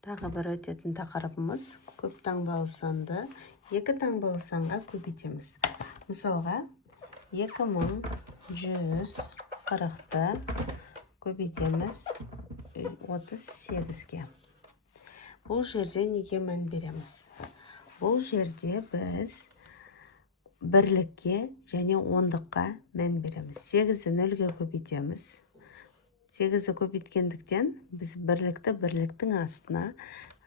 Тағы бір өтетін тақырыбымыз көп таңбалы санды екі таңбалы санға көбейтеміз. Мысалға 2140-ты көбейтеміз 38-ге. Бұл жерде неге мән береміз? Бұл жерде біз бірлікке және ондыққа мән береміз. 8-ді 0-ге көбейтеміз. 8-ді көбейткендіктен біз бірліктің астына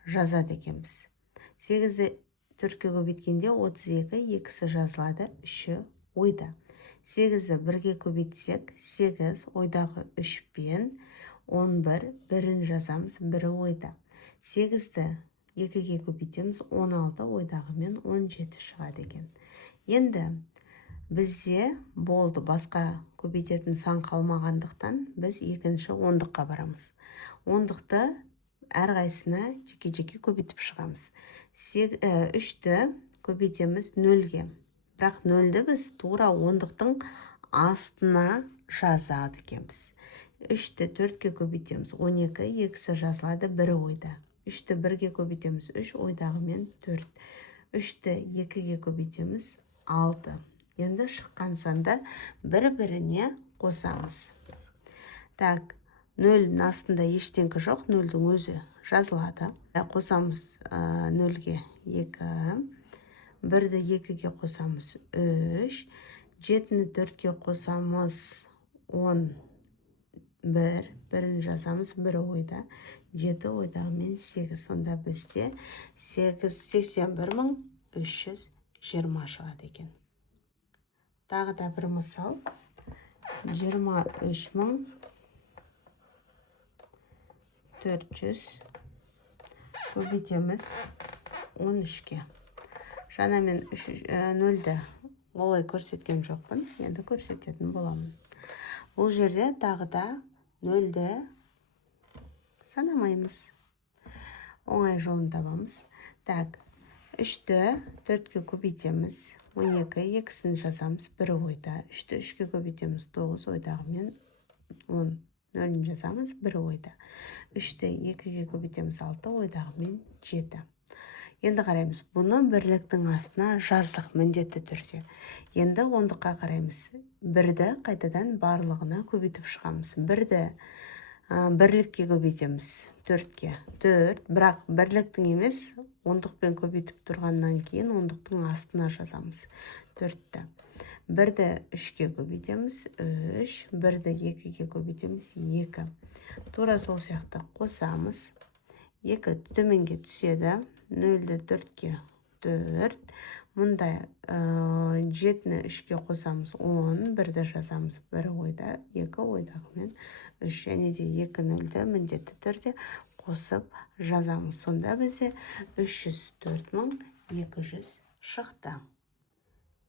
жазады екенбіз. 8-ді 4-ге көбейткенде 32, 2-сі жазылады, 3-і ойда. 8-ді 1-ге көбейтсек, 8 ойдағы 3 пен 11, 1-ін жазамыз, 1-і ойда. 8-ді 2-ге көбейтеміз, 16 ойдағы мен 17 шығады екен. Енді бізде болды, басқа көбейтетін сан қалмағандықтан біз екінші ондыққа барамыз. Ондықты әрқайсына жеке-жеке көбейтіп шығамыз. 3-ті көбейтеміз 0-ге. Бірақ 0-ді біз тура ондықтың астына жазады екенбіз. 3-ті 4-ге көбейтеміз 12, 2-сі жазылады, 1-і ойда. 3-ті 1-ге көбейтеміз 3, ойдағы мен 4. 3-ті 2-ге көбейтеміз 6. Енді шыққан санда бір-біріне қосамыз. Так, 0-дің астында ештеңке жоқ, 0-дің өзі жазылады. Қосамыз 0-ге 2, 1-ді 2-ге қосамыз 3, 7-ні 4-ге қосамыз 11, 1-ін жазамыз, 1-і ойда, 7 ойдағы мен 8. Сонда бізде 81.320 шығады екен. Тағы да бір мысал. 23.400 көбейтеміз 13-ке. Жаңа мен 0-ді олай көрсеткен жоқпын, енді көрсететін боламын. Бұл жерде тағы да 0-ді санамаймыз. Оңай жолын табамыз. Так, 3-ті 4-ге көбейтеміз. 12, 2-сін жазамыз, 1-і ойда. 3-ті 3-ге көбейтеміз, 9 ойдағы мен 10. 0-ін жазамыз, 1-і ойда. 3-ті 2-ге көбейтеміз, 6 ойдағы мен 7. Енді қараймыз. Бұны бірліктің астына жаздық міндетті түрде. Енді ондыққа қараймыз. 1-ді қайтадан барлығына көбейтіп шығамыз. 1-ді бірлікке көбейтеміз 4-ке. 4, бірақ бірліктің емес, ондықпен көбейтіп тұрғаннан кейін ондықтың астына жазамыз. 4-ті. 1-ді 3-ке көбейтеміз 3, 1-ді 2-ге көбейтеміз 2. Тура сол сияқты қосамыз. 2 төменге түседі. 0-ді 4-ке 4. Мұнда 7-ні 3-ке қосамыз 10, 1-ді жазамыз, 1-і ойда, 2 ойдағы мен 3, және де 2 0-ді міндетті түрде қосып жазамыз. Сонда бізде 304.200 шықты.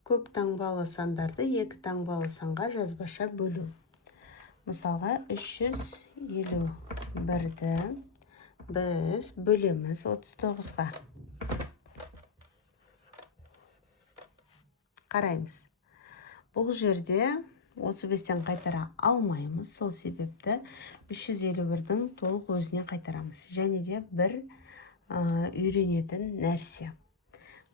Көп таңбалы сандарды екі таңбалы санға жазбаша бөлу. Мысалға 351-ді біз бөлеміз 39-ға. Қараймыз. Бұл жерде 35-тен қайтара алмаймыз. Сол себепті 351-дің толық өзіне қайтарамыз. Және де бір үйренетін нәрсе.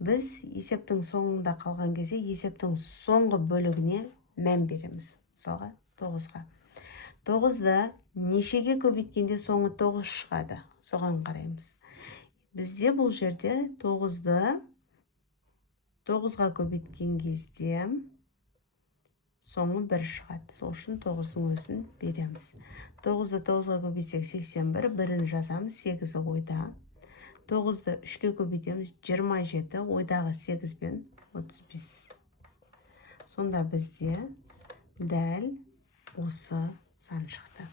Біз есептің соңында қалған кезде есептің соңғы бөлігіне мән береміз. Мысалға 9-ға. 9-ды нешеге көбейткенде соңы 9 шығады. Соған қараймыз. Бізде бұл жерде 9-ды 9-ға көбейткен кезде соңы 1 шығады. Сол үшін 9-ның өзін береміз. 9-ды 9-ға көбейтсек 81, 1-ін жазамыз, 8-і ойда. 9-ды 3-ке көбейтеміз 27, ойдағы 8 пен 35. Сонда бізде дәл осы сан шықты.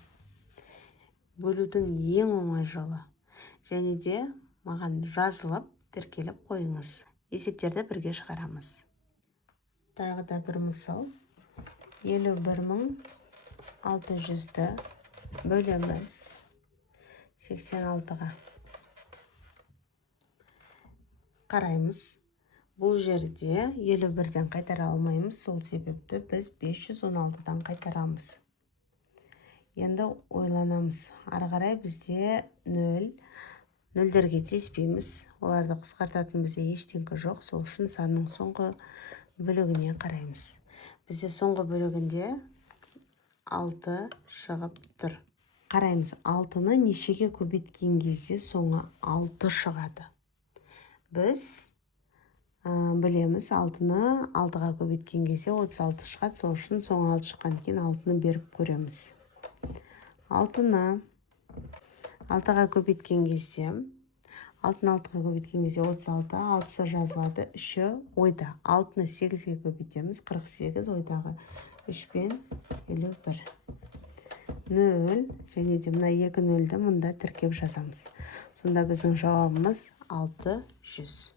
Бөлудің ең оңай жолы. Және де маған жазылып, тіркеліп қойыңыз. Есептерді бірге шығарамыз. Тағы да бір мысал. 51.600-ді бөлеміз 86-ға. Қараймыз. Бұл жерде 51-ден қайтара алмаймыз. Сол себепті біз 516-дан қайтарамыз. Енді ойланамыз. Ары қарай бізде 0, нөлдерге тиіспейміз. Оларды қысқартатын бізде ештеңке жоқ. Сол үшін санның соңғы бөлігіне қараймыз. Бізде соңғы бөлігінде 6 шығып тұр. Қараймыз, 6-ны нешеге көбейткен кезде соңы 6 шығады. Біз білеміз, 6-ны 6-ға көбейткен кезде 36 шығады. Сол үшін соңы 6 шыққан кейін 6-ны беріп көреміз. 6-ны 6-ға көбейткен кезде 6-ны 6-ға көбейткен кезде 36, 6-сы жазылады, 3-і ойда. 6-ны 8-ге көбейтеміз, 48, ойдағы 3-пен 51. 0 және де мына 2 нөлді мұнда тіркеп жазамыз. Сонда біздің жауабымыз 600.